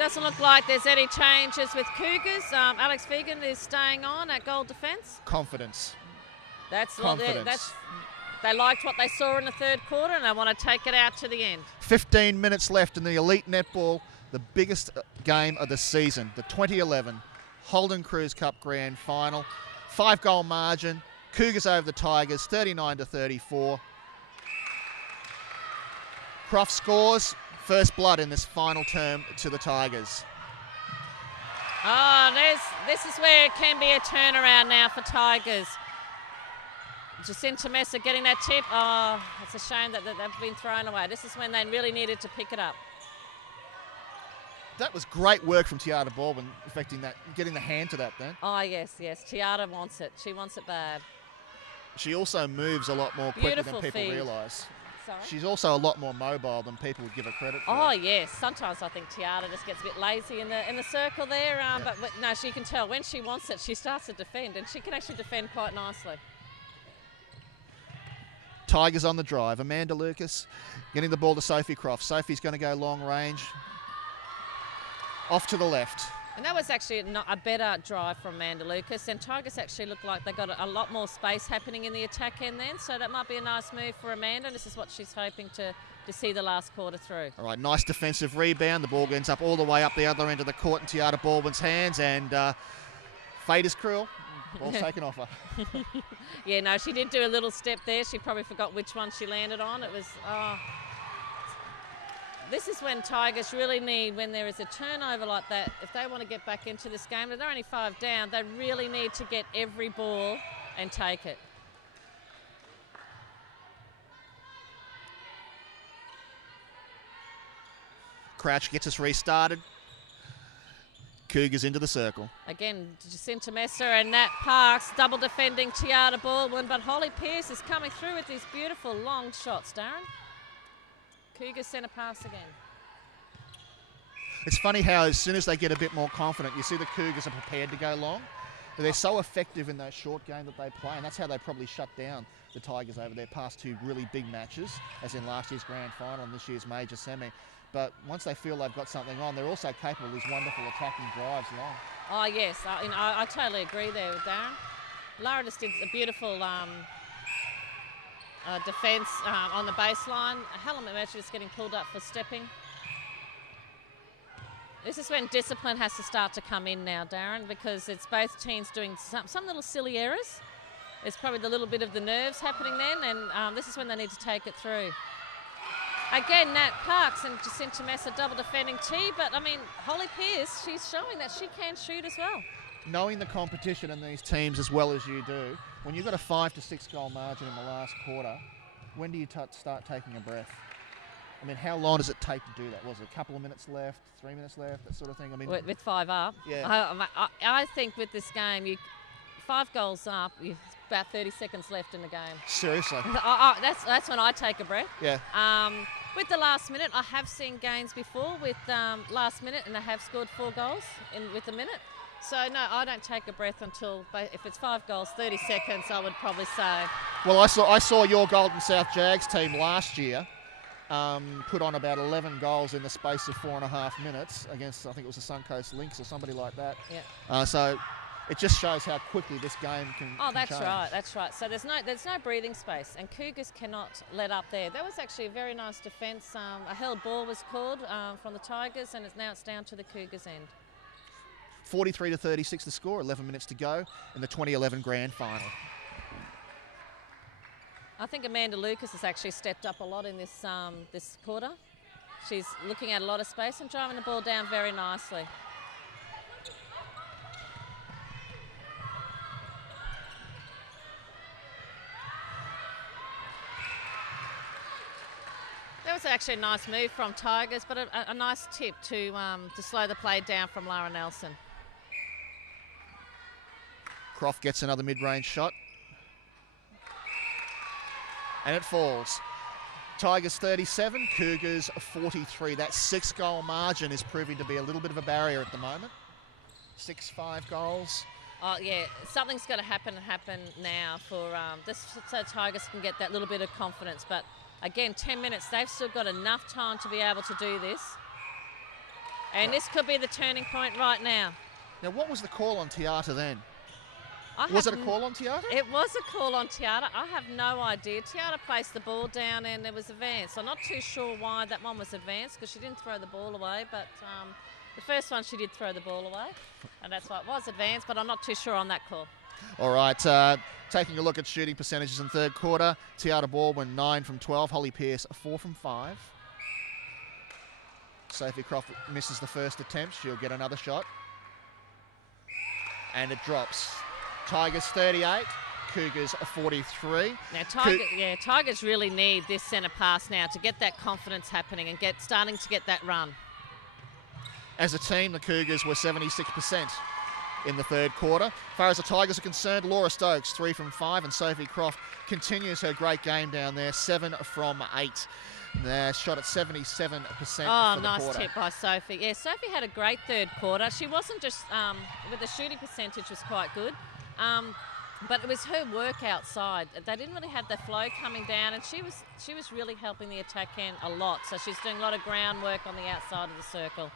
Doesn't look like there's any changes with Cougars. Alex Vegan is staying on at goal defence. Confidence. That's Confidence. They liked what they saw in the third quarter and they want to take it out to the end. 15 minutes left in the Elite Netball, the biggest game of the season, the 2011 Holden Cruise Cup Grand Final. 5-goal margin. Cougars over the Tigers, 39-34. Croft scores. First blood in this final term to the Tigers. Oh, this is where it can be a turnaround now for Tigers. Jacinta Messer getting that tip. Oh, it's a shame that they've been thrown away. This is when they really needed to pick it up. That was great work from Tiara Baldwin, affecting that, getting the hand to that then. Oh, yes. Tiara wants it. She wants it bad. She also moves a lot more quickly than people realise. Sorry? She's also a lot more mobile than people would give her credit for. Oh, yes. Sometimes I think Tiara just gets a bit lazy in the circle there. But no, she can tell when she wants it, she starts to defend, and she can actually defend quite nicely. Tigers on the drive. Amanda Lucas getting the ball to Sophie Croft. Sophie's going to go long range. Off to the left. And that was actually a better drive from Amanda Lucas. And Tigers actually looked like they got a lot more space happening in the attack end then. So that might be a nice move for Amanda. This is what she's hoping to see the last quarter through. All right, nice defensive rebound. The ball ends up all the way up the other end of the court in Tiara Baldwin's hands. And fate is cruel. Ball's taken off her. Yeah, no, she did do a little step there. She probably forgot which one she landed on. It was... This is when Tigers really need, when there is a turnover like that, if they want to get back into this game, they're only 5 down, they really need to get every ball and take it. Crouch gets us restarted. Cougars into the circle. Again, Jacinta Messer and Nat Parks double defending Tiara Baldwin, but Holly Pearce is coming through with these beautiful long shots, Darren. Cougars centre pass again. It's funny how as soon as they get a bit more confident, you see the Cougars are prepared to go long. But they're so effective in that short game that they play, and that's how they probably shut down the Tigers over their past 2 really big matches, as in last year's grand final and this year's major semi. But once they feel they've got something on, they're also capable of these wonderful attacking drives long. Oh, yes. I totally agree there with Darren. Lara just did a beautiful defence on the baseline. Helen McMurtry is getting pulled up for stepping. This is when discipline has to start to come in now, Darren, because it's both teams doing some little silly errors. There's probably the little bit of the nerves happening then, and this is when they need to take it through. Again, Nat Parks and Jacinta Messer double defending T, but I mean, Holly Pearce, she's showing that she can shoot as well. Knowing the competition in these teams as well as you do, when you've got a 5 to 6 goal margin in the last quarter, when do you start taking a breath? I mean, how long does it take to do that? Was it a couple of minutes left, 3 minutes left, that sort of thing? I mean, with 5 up, yeah. I think with this game, 5 goals up, about 30 seconds left in the game. Seriously? That's when I take a breath. Yeah. With the last minute, I have seen games before with last minute, and they have scored 4 goals with a minute. So, no, I don't take a breath until, if it's 5 goals, 30 seconds, I would probably say. Well, I saw your Golden South Jags team last year put on about 11 goals in the space of 4.5 minutes against, I think it was the Suncoast Lynx or somebody like that. Yeah. So it just shows how quickly this game can that's change. right, that's right. So there's no breathing space, and Cougars cannot let up there. That was actually a very nice defence. A held ball was called from the Tigers, and now it's down to the Cougars' end. 43-36 the score, 11 minutes to go in the 2011 grand final. I think Amanda Lucas has actually stepped up a lot in this this quarter. She's looking at a lot of space and driving the ball down very nicely. That was actually a nice move from Tigers, but a nice tip to slow the play down from Lara Nelson. Croft gets another mid-range shot. And it falls. Tigers 37, Cougars 43. That 6-goal margin is proving to be a little bit of a barrier at the moment. 6-5 goals. Oh, yeah, something's got to happen now for this, so Tigers can get that little bit of confidence. But again, 10 minutes, they've still got enough time to be able to do this. And this could be the turning point right now. Now, what was the call on Tiata then? Was it a call on Tiata? It was a call on Tiata. I have no idea. Tiata placed the ball down and it was advanced. I'm not too sure why that one was advanced because she didn't throw the ball away, but the first one she did throw the ball away, and that's why it was advanced, but I'm not too sure on that call. All right, taking a look at shooting percentages in third quarter. Tiata Baldwin 9 from 12. Holly Pearce 4 from 5. Sophie Croft misses the first attempt. She'll get another shot. And it drops. Tigers 38, Cougars 43. Now Tigers really need this centre pass now to get that confidence happening and starting to get that run. As a team, the Cougars were 76% in the third quarter. As far as the Tigers are concerned, Laura Stokes 3 from 5, and Sophie Croft continues her great game down there, 7 from 8. They're shot at 77% for the quarter. Oh, nice tip by Sophie. Yeah, Sophie had a great third quarter. She wasn't just, with the shooting percentage was quite good, but it was her work outside. They didn't really have the flow coming down, and she was really helping the attack end a lot. So she's doing a lot of groundwork on the outside of the circle.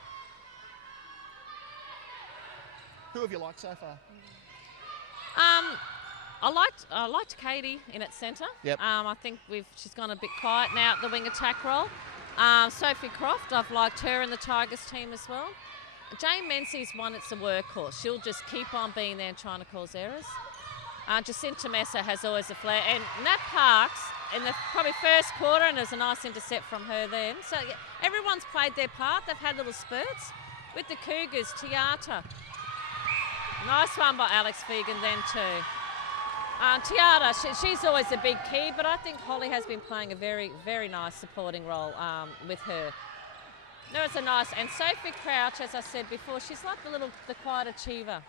Who have you liked so far? I liked Katie in at centre. Yep. I think she's gone a bit quiet now at the wing attack role. Sophie Croft, I've liked her in the Tigers team as well. Jane Menzies one, it's a workhorse. She'll just keep on being there and trying to cause errors. Jacinta Mesa has always a flair. And Nat Parks in the probably first quarter, and there's a nice intercept from her then. So yeah, everyone's played their part. They've had little spurts. With the Cougars, Tiata. Nice one by Alex Fegan then too. Tiata, she's always a big key, but I think Holly has been playing a very, very nice supporting role with her. No, it's a nice, and Sophie Crouch, as I said before, she's like the quiet achiever.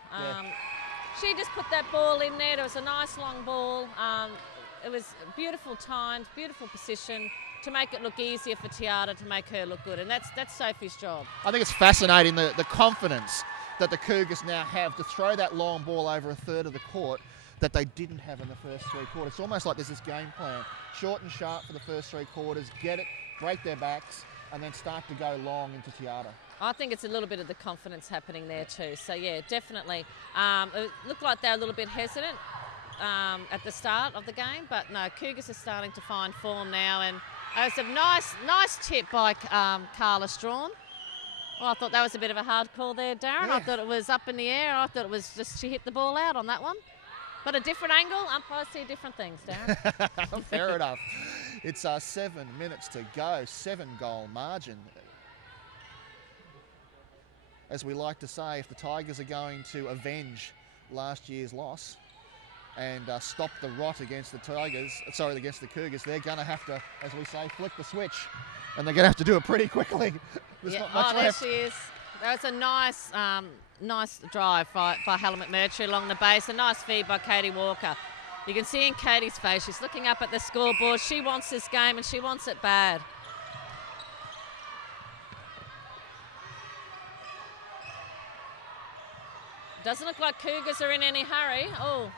She just put that ball in there. It was a nice long ball. It was beautiful timed, beautiful position to make it look easier for Tiata to make her look good, and that's Sophie's job. I think it's fascinating the confidence that the Cougars now have to throw that long ball over a third of the court that they didn't have in the first three quarters. It's almost like there's this game plan. Short and sharp for the first three quarters, get it, break their backs, and then start to go long into Tiata. I think it's a little bit of the confidence happening there too. So yeah, definitely. It looked like they were a little bit hesitant at the start of the game, but no, Cougars are starting to find form now, and it was a nice tip by Carla Strawn. Well, I thought that was a bit of a hard call there, Darren. Yeah. I thought it was up in the air. I thought it was just she hit the ball out on that one. But a different angle, umpires see different things, Darren. Fair enough. It's 7 minutes to go, 7-goal margin. As we like to say, if the Tigers are going to avenge last year's loss and stop the rot against the against the Cougars, they're going to have to, as we say, flick the switch. And they're going to have to do it pretty quickly. There's not much left. There she is. That was a nice drive by Helen McMurtry along the base. A nice feed by Katie Walker. You can see in Katie's face, she's looking up at the scoreboard. She wants this game and she wants it bad. Doesn't look like Cougars are in any hurry. Oh.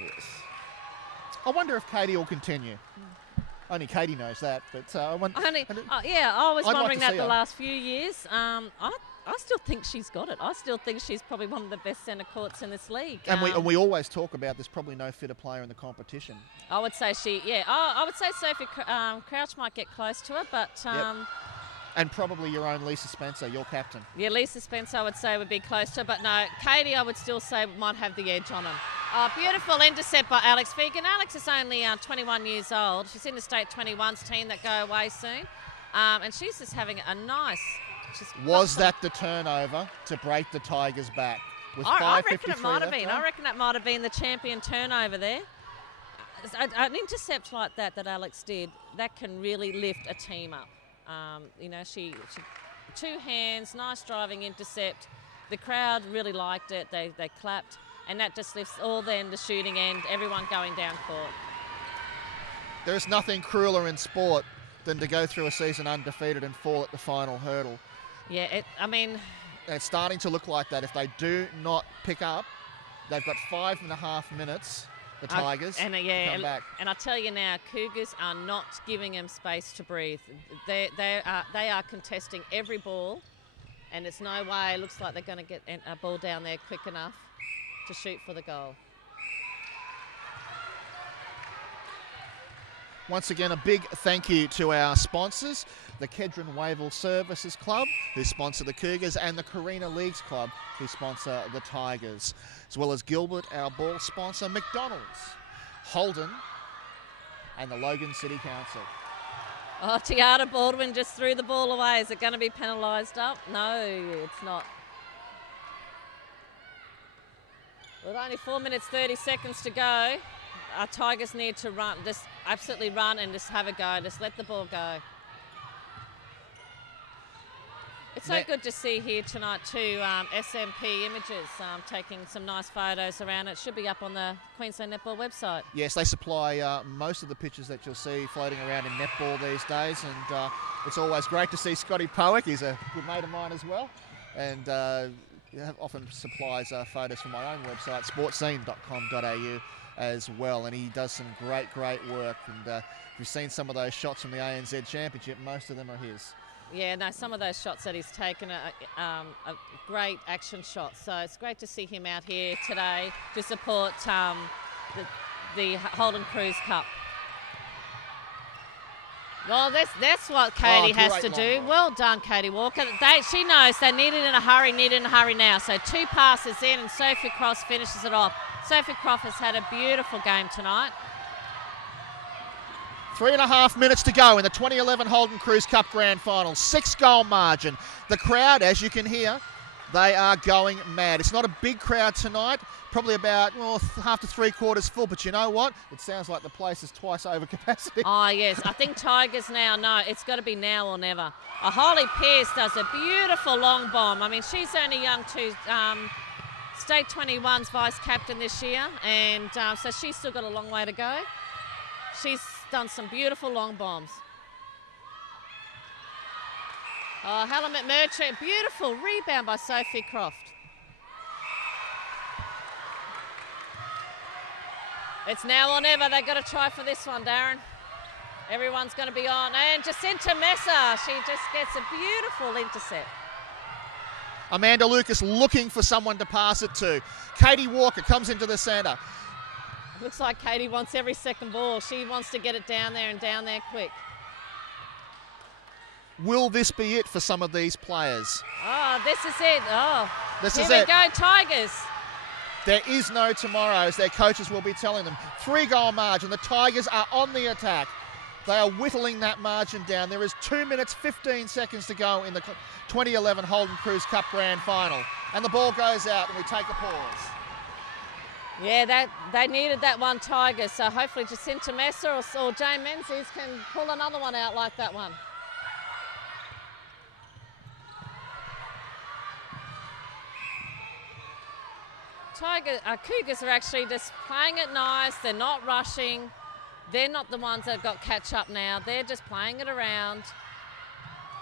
Yes. I wonder if Katie will continue. Only Katie knows that, but I was wondering that the last few years. I still think she's got it. I still think she's probably one of the best centre courts in this league. And we always talk about there's probably no fitter player in the competition. I would say I would say Sophie Crouch might get close to her, but. Yep. And probably your own Lisa Spencer, your captain. Yeah, Lisa Spencer I would say would be close to her, but no, Katie I would still say might have the edge on her. Beautiful intercept by Alex Fegan. Alex is only 21 years old. She's in the state 21s team that go away soon. And she's just having a nice... Was that the turnover to break the Tigers back? I reckon it might have been. I reckon that might have been the champion turnover there. An intercept like that Alex did, that can really lift a team up. She two hands, nice driving intercept. The crowd really liked it. They clapped. And that just lifts all then the shooting end, everyone going down court. There's nothing crueler in sport than to go through a season undefeated and fall at the final hurdle. Yeah, it's starting to look like that. If they do not pick up, they've got 5.5 minutes, the Tigers, to come back. And I tell you now, Cougars are not giving them space to breathe. They are contesting every ball. And it's no way, looks like they're going to get a ball down there quick enough to shoot for the goal. Once again, a big thank you to our sponsors, the Kedron Wavell Services Club, who sponsor the Cougars, and the Carina Leagues Club, who sponsor the Tigers, as well as Gilbert, our ball sponsor, McDonald's, Holden, and the Logan City Council. Oh, Tiara Baldwin just threw the ball away. Is it going to be penalised up? No, it's not. With only 4 minutes, 30 seconds to go, our Tigers need to run, just absolutely run and just have a go. Just let the ball go. It's so good to see here tonight too, SMP Images taking some nice photos around it. Should be up on the Queensland Netball website. Yes, they supply most of the pictures that you'll see floating around in netball these days, and it's always great to see Scotty Powick. He's a good mate of mine as well, and often supplies photos from my own website, sportscene.com.au as well, and he does some great work, and if you've seen some of those shots from the ANZ Championship, most of them are his. Yeah, no, some of those shots that he's taken are great action shots. So it's great to see him out here today to support the Holden Cruise Cup. Well, that's what Katie has to do. Well done, Katie Walker. She knows they need it in a hurry now. So 2 passes in and Sophie Cross finishes it off. Sophie Croft has had a beautiful game tonight. 3.5 minutes to go in the 2011 Holden Cruise Cup Grand Final. 6-goal margin. The crowd, as you can hear, they are going mad. It's not a big crowd tonight, probably about half to 3/4 full, but you know what? It sounds like the place is twice over capacity. Oh, yes. I think Tigers now know it's got to be now or never. Holly Pearce does a beautiful long bomb. I mean, she's only young too. State 21's vice captain this year, and so she's still got a long way to go. She's done some beautiful long bombs. Oh, Helen McMurtry, beautiful rebound by Sophie Croft. It's now or never. They've got to try for this one, Darren. Everyone's going to be on. And Jacinta Messer, she just gets a beautiful intercept. Amanda Lucas looking for someone to pass it to. Katie Walker comes into the centre. Looks like Katie wants every second ball. She wants to get it down there and down there quick. Will this be it for some of these players? Oh, this is it. Oh, this is it. Here we go, Tigers. There is no tomorrow, as their coaches will be telling them. 3-goal margin. The Tigers are on the attack. They are whittling that margin down. There is 2 minutes, 15 seconds to go in the 2011 Holden Cruise Cup Grand Final. And the ball goes out and we take a pause. Yeah, they needed that one, Tigers. So hopefully Jacinta Messer or Jane Menzies can pull another one out like that one. Cougars are actually just playing it nice. They're not rushing. They're not the ones that have got catch up now. They're just playing it around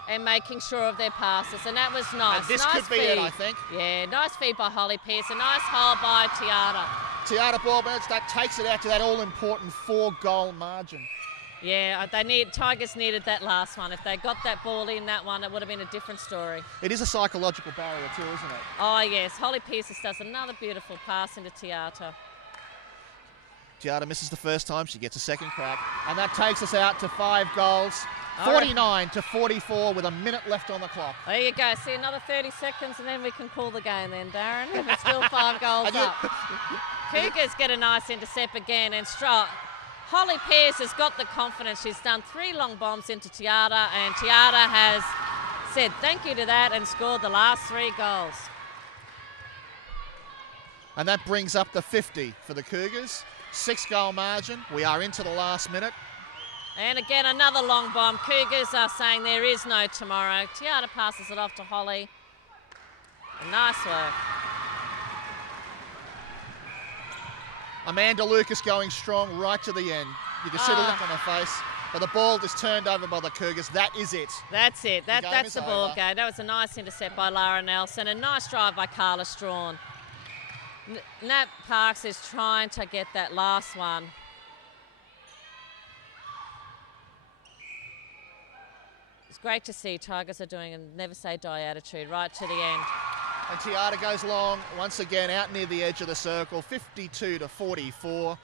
and making sure of their passes. And that was nice. And this nice could be feed. it, I think. Yeah, nice feed by Holly Pearce. A nice hole by Tiara. Tiara Ballbirds, that takes it out to that all-important 4-goal margin. Yeah, Tigers needed that last one. If they got that ball in that one, it would have been a different story. It is a psychological barrier too, isn't it? Oh, yes. Holly Pearce does another beautiful pass into Tiara. Tiara misses the first time. She gets a second crack. And that takes us out to 5 goals. 49-44 with a minute left on the clock. There you go. See, another 30 seconds and then we can call the game then, Darren. It's still 5 goals up. Cougars get a nice intercept again and Holly Pearce has got the confidence. She's done 3 long bombs into Tiara, and Tiara has said thank you to that and scored the last 3 goals. And that brings up the 50 for the Cougars. 6-goal margin. We are into the last minute. And again, another long bomb. Cougars are saying there is no tomorrow. Tiara passes it off to Holly. Nice work. Amanda Lucas going strong right to the end. You can see the look on her face. But the ball is turned over by the Cougars. That is it. That's it. That's the ball game. That was a nice intercept by Lara Nelson. A nice drive by Carla Strawn. Nat Parks is trying to get that last one. It's great to see Tigers are doing a never say die attitude right to the end. And Tiata goes long once again out near the edge of the circle, 52-44.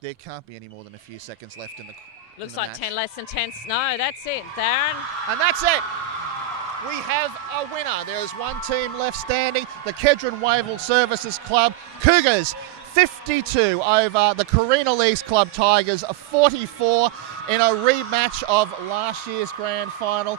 There can't be any more than a few seconds left in the Looks in the like match. 10 less than 10. No, that's it, Darren. And that's it. We have a winner. There is one team left standing, the Kedron Wavell Services Club Cougars. 52 over the Carina Leagues Club Tigers, 44 in a rematch of last year's grand final.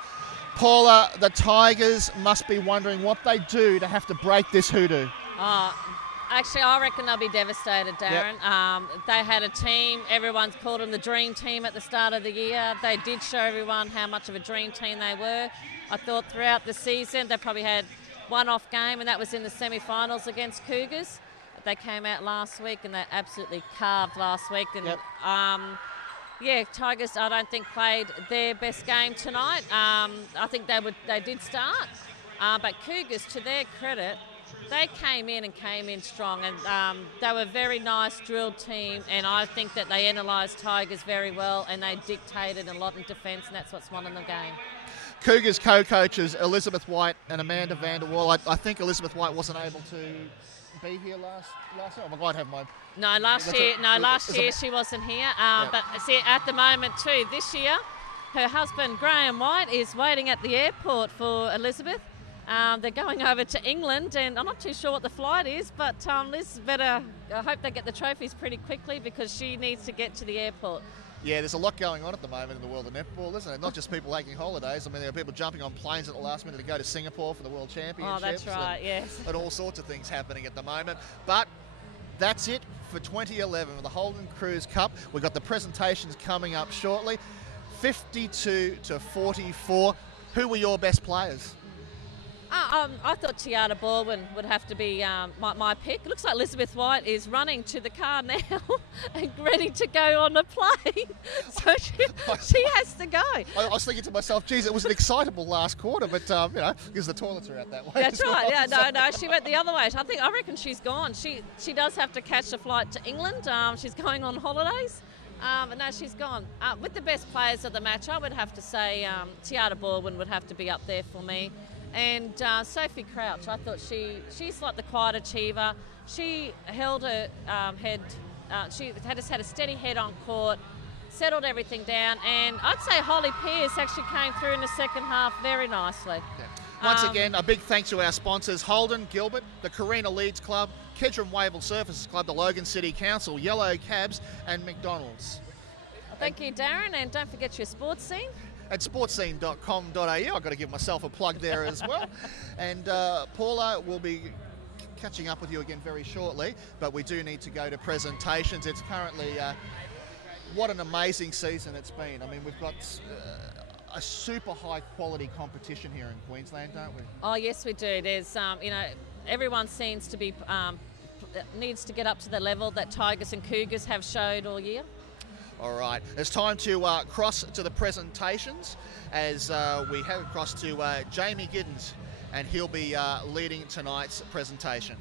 Paula, the Tigers must be wondering what they do to have to break this hoodoo. Actually, I reckon they'll be devastated, Darren. Yep. They had a team. Everyone's called them the dream team at the start of the year. They did show everyone how much of a dream team they were. I thought throughout the season they probably had one off game, and that was in the semi-finals against Cougars. They came out last week and they absolutely carved last week. And yep. Yeah, Tigers I don't think played their best game tonight. I think they did start, but Cougars, to their credit, they came in strong, and they were a very nice drilled team, and I think that they analysed Tigers very well, and they dictated a lot in defence, and that's what's won in the game. Cougars co-coaches Elizabeth White and Amanda van der Waal. I think Elizabeth White wasn't able to be here last year. I might have my... Last year she wasn't here. But see, at the moment too, this year, her husband Graham White is waiting at the airport for Elizabeth. They're going over to England, and I'm not too sure what the flight is, but Liz I hope they get the trophies pretty quickly because she needs to get to the airport. Yeah, there's a lot going on at the moment in the world of netball, isn't it? Not just people taking holidays. I mean, there are people jumping on planes at the last minute to go to Singapore for the World Championships. Oh, that's right, yes. And all sorts of things happening at the moment. But that's it for 2011 with the Holden Cruise Cup. We've got the presentations coming up shortly. 52-44. Who were your best players? I thought Tiata Baldwin would have to be my pick. Looks like Elizabeth White is running to the car now and ready to go on a plane. So she has to go. I was thinking to myself, geez, it was an excitable last quarter, but, because the toilets are out that way. That's right, well. No, she went the other way. I reckon she's gone. She does have to catch a flight to England. She's going on holidays. But no, she's gone. With the best players of the match, I would have to say Tiata Baldwin would have to be up there for me. And Sophie Crouch, I thought she's like the quiet achiever. She held her head, she just had a steady head on court, settled everything down, and I'd say Holly Pearce actually came through in the second half very nicely. Yeah. Once again, a big thanks to our sponsors, Holden, Gilbert, the Carina Leads Club, Kedron Wavell Services Club, the Logan City Council, Yellow Cabs and McDonald's. Thank you, Darren, and don't forget your sports scene. At sportscene.com.au. I've got to give myself a plug there as well. And Paula will be catching up with you again very shortly, but we do need to go to presentations. It's currently, what an amazing season it's been. I mean, we've got a super high quality competition here in Queensland, don't we? Oh, yes, we do. There's, everyone seems to be, needs to get up to the level that Tigers and Cougars have showed all year. All right, it's time to cross to the presentations as we head across to Jamie Giddens, and he'll be leading tonight's presentation.